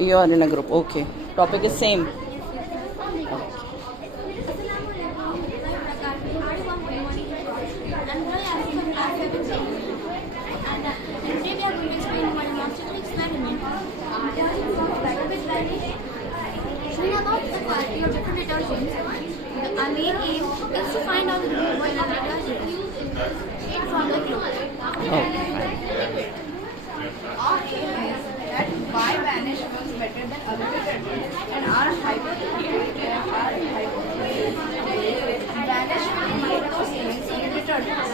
You are in a group. Okay. Topic is same. About the quality of different detergents, our main aim is to find out the removal of detergent from the clothes. Our aim is that why Vanish works better than other detergents, and our hypothesis Vanish will create those stains in detergents.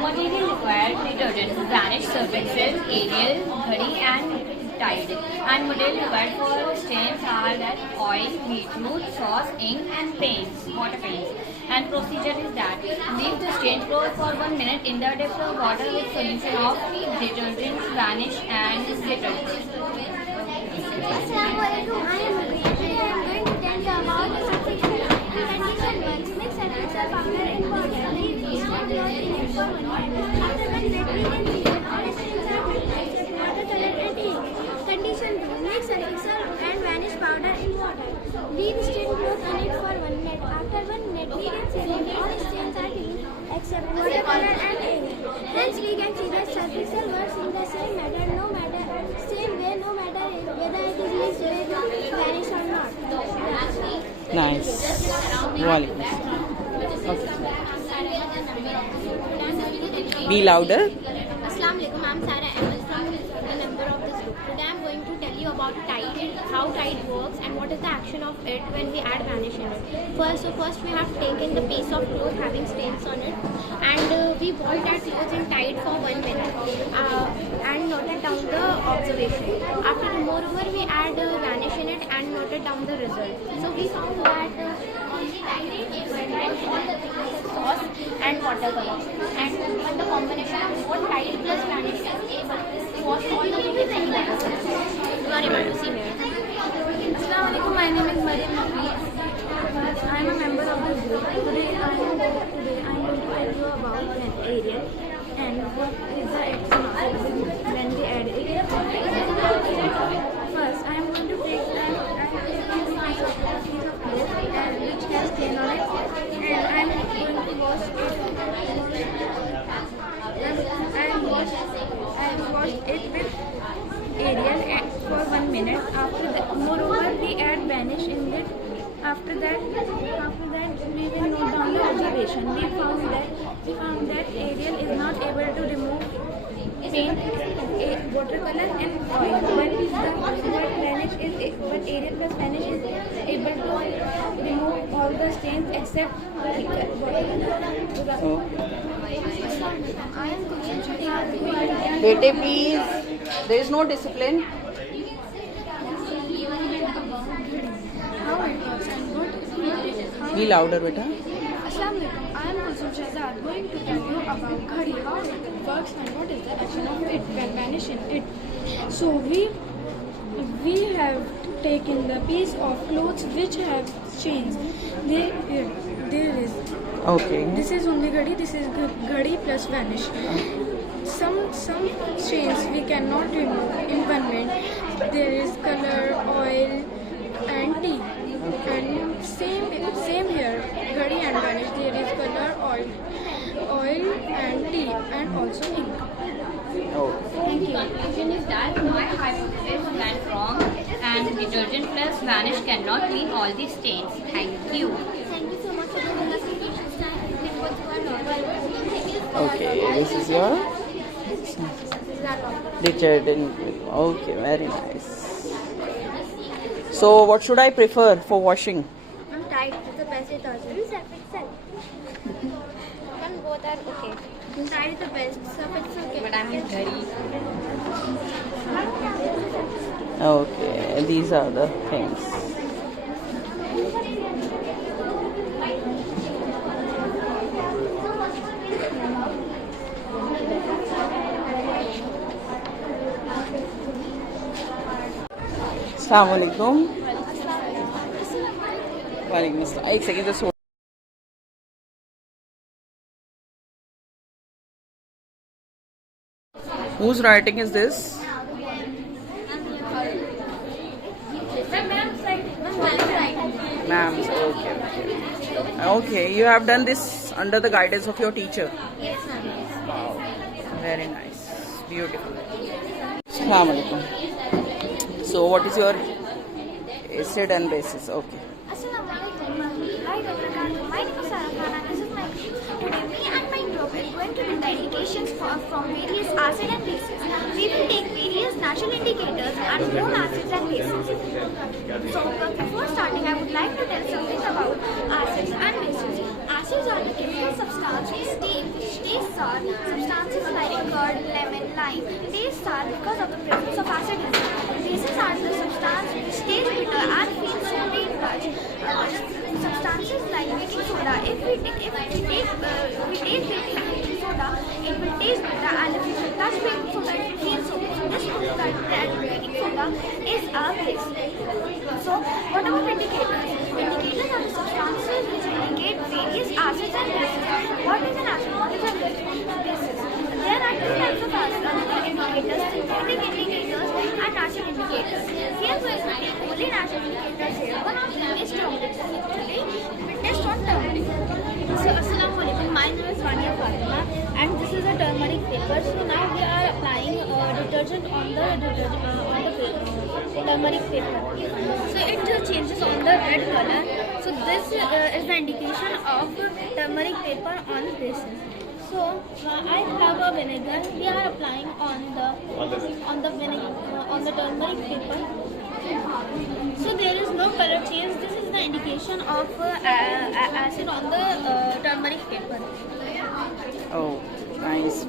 Material required detergent Vanish, Surf Excel, Ariel, Ghadi and Tide. And material required for stains are that oil, beetroot, sauce, ink and paints, water paints. And procedure is that leave the stained cloth for 1 minute in the depth of water with solution of detergents, Vanish and detergent. Assalamualaikum. I am Ruby. Today I am going to tell you about the subsection. Condition 1. Mix surface powder in water. Leave instant cloth in it for 1 minute. After that, let me can see that all stains are replaced with watercolor and ink. Condition 2. Mix surface and Vanish powder in water. Leave stained cloth on it for 1 minute. After 1 minute, we can see that all stains are clean except watercolor and ink. Hence, we can see that surface works in the same way, no matter whether it is mixed with Vanish or not. Nice. Walaikum. Okay. Be louder. Assalamualaikum, I'm Sarah Ahmed from the member of this group. Today I'm going to tell you about Tide, how Tide works and what is the action of it when we add Vanish in it. First we have taken the piece of cloth having stains on it and we boiled that cloth in Tide for 1 minute and noted down the observation. After moreover we add Vanish in it and noted down the result. So we found that only Tide is able to all the things sauce and watercolor, and the combination of both Tide plus Vanish is able to wash all the things in the you are able to see here. Assalamualaikum, my name is Mariam Nafi. I am a member of this group. Today I am going to tell you about an Ariel and what is the action of it when we add it. First, I am going to take a piece of cloth which has stain on it, and I am going to wash it. I washed it with Ariel for 1 minute. After that, moreover, we add Vanish in it. After that, we will note down the observation. We found that Ariel is not able to remove paint, watercolor, and oil. But Ariel plus Vanish is able to remove all the stains except watercolor. I am Bete, please. There is no discipline. how it works and what Be louder, beta. Assalamualaikum. I am Kulsum Shahzad going to tell you about Ghadi, how it works and what is the action of it when Vanish in it. So we have taken the piece of clothes which have chains. There is. Okay. This is only Ghadi. This is Ghadi plus Vanish. Some chains we cannot remove in 1 minute. There is color, oil, and tea. And same here, Ghadi and Vanish. There is color, oil and tea, and also ink. Oh. Thank you. Conclusion is that my hypothesis went wrong and detergent plus Vanish cannot clean all these stains. Thank you. Thank you so much for giving us the patience time. It was one Okay. This is your detergent. Okay. Very nice. So, what should I prefer for washing? Tide is the best detergent. Surf Excel. And both are okay. Tide is the best. Surf Excel. But I'm in Ghadi. Okay. These are the things. Assalamualaikum. वालेकुम अस्सलाम. एक second तो Whose writing is this? Ma'ams, okay, okay. Okay, you have done this under the guidance of your teacher. Yes, ma'am. Wow, very nice, beautiful. Assalamu alaikum. So, what is your acid and basis? Okay. Assalamualaikum warahmatullahi wabarakatuh. My name is Sarah Khan and this is my group. Today me and my group is going to do the indications from various acid and bases. We will take various natural indicators and known acids and bases. So before starting I would like to tell something about acids and bases. Acids are the chemical substances which taste sour. Substances like curd, lemon, lime taste sour because of the presence of acid in them. Bases are the substances which taste bitter and feel salty in touch. Substances like baking soda, if we take baking soda, it will taste bitter, and if we touch baking soda, it feels so good. So this proves that baking soda is a base. So what about indicators? Indicators are the substances which indicate various acids and bases. What is an acid? What is a base? There are two types of indicators: synthetic indicators and natural indicators. We are going to take only natural indicators here. One of them is turmeric. Today we test on turmeric. So Assalamualaikum. My name is Vania Fatima and this is a turmeric paper. So now we are applying detergent on the turmeric paper. So it just changes on the red color. So this is the indication of turmeric paper on basis. So I have a vinegar. We are applying on the vinegar on the turmeric paper. So there is no color change. This is the indication of acid on the turmeric paper. Oh, nice.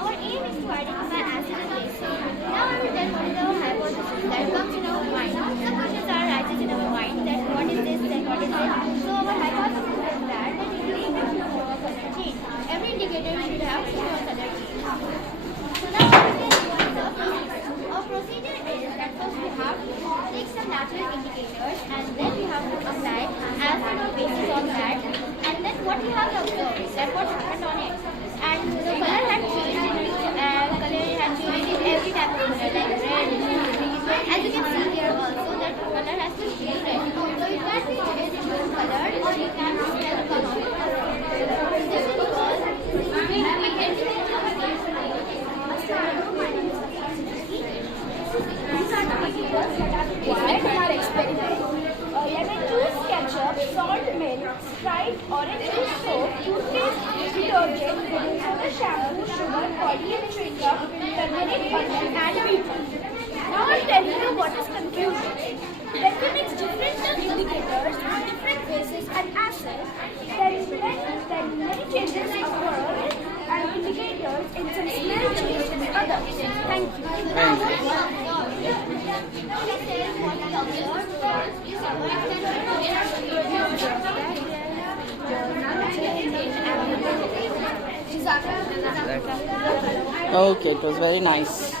Our aim is to identify acid and base. Now I will tell what is our hypothesis that comes in our mind. The questions are arises in our mind that what is this, then what is it. So our hypothesis is that the indicator should show a color change. Every indicator should have show a color change. So now our procedure is that first we have to take some natural indicators and then we have to apply acid or bases on that, and then what we have observed is that what happened on it. And the color had changed in every type of color, like red, blue, green. As you can see here also that the color has to be red. So it can be changed into color or you can smell the color. This is because we get to these are the materials that are required in our experiment. Lemon juice, ketchup, salt, milk, Sprite, orange juice, soap, toothpaste, detergent, soda, shampoo, sugar, collagen, chewing gum, turmeric, onion, and beetroot. Now I'll tell you what is confusion. When we mix different indicators with different bases and acids, then many changes occur and indicators in some smell change in others. Thank you. Okay, it was very nice.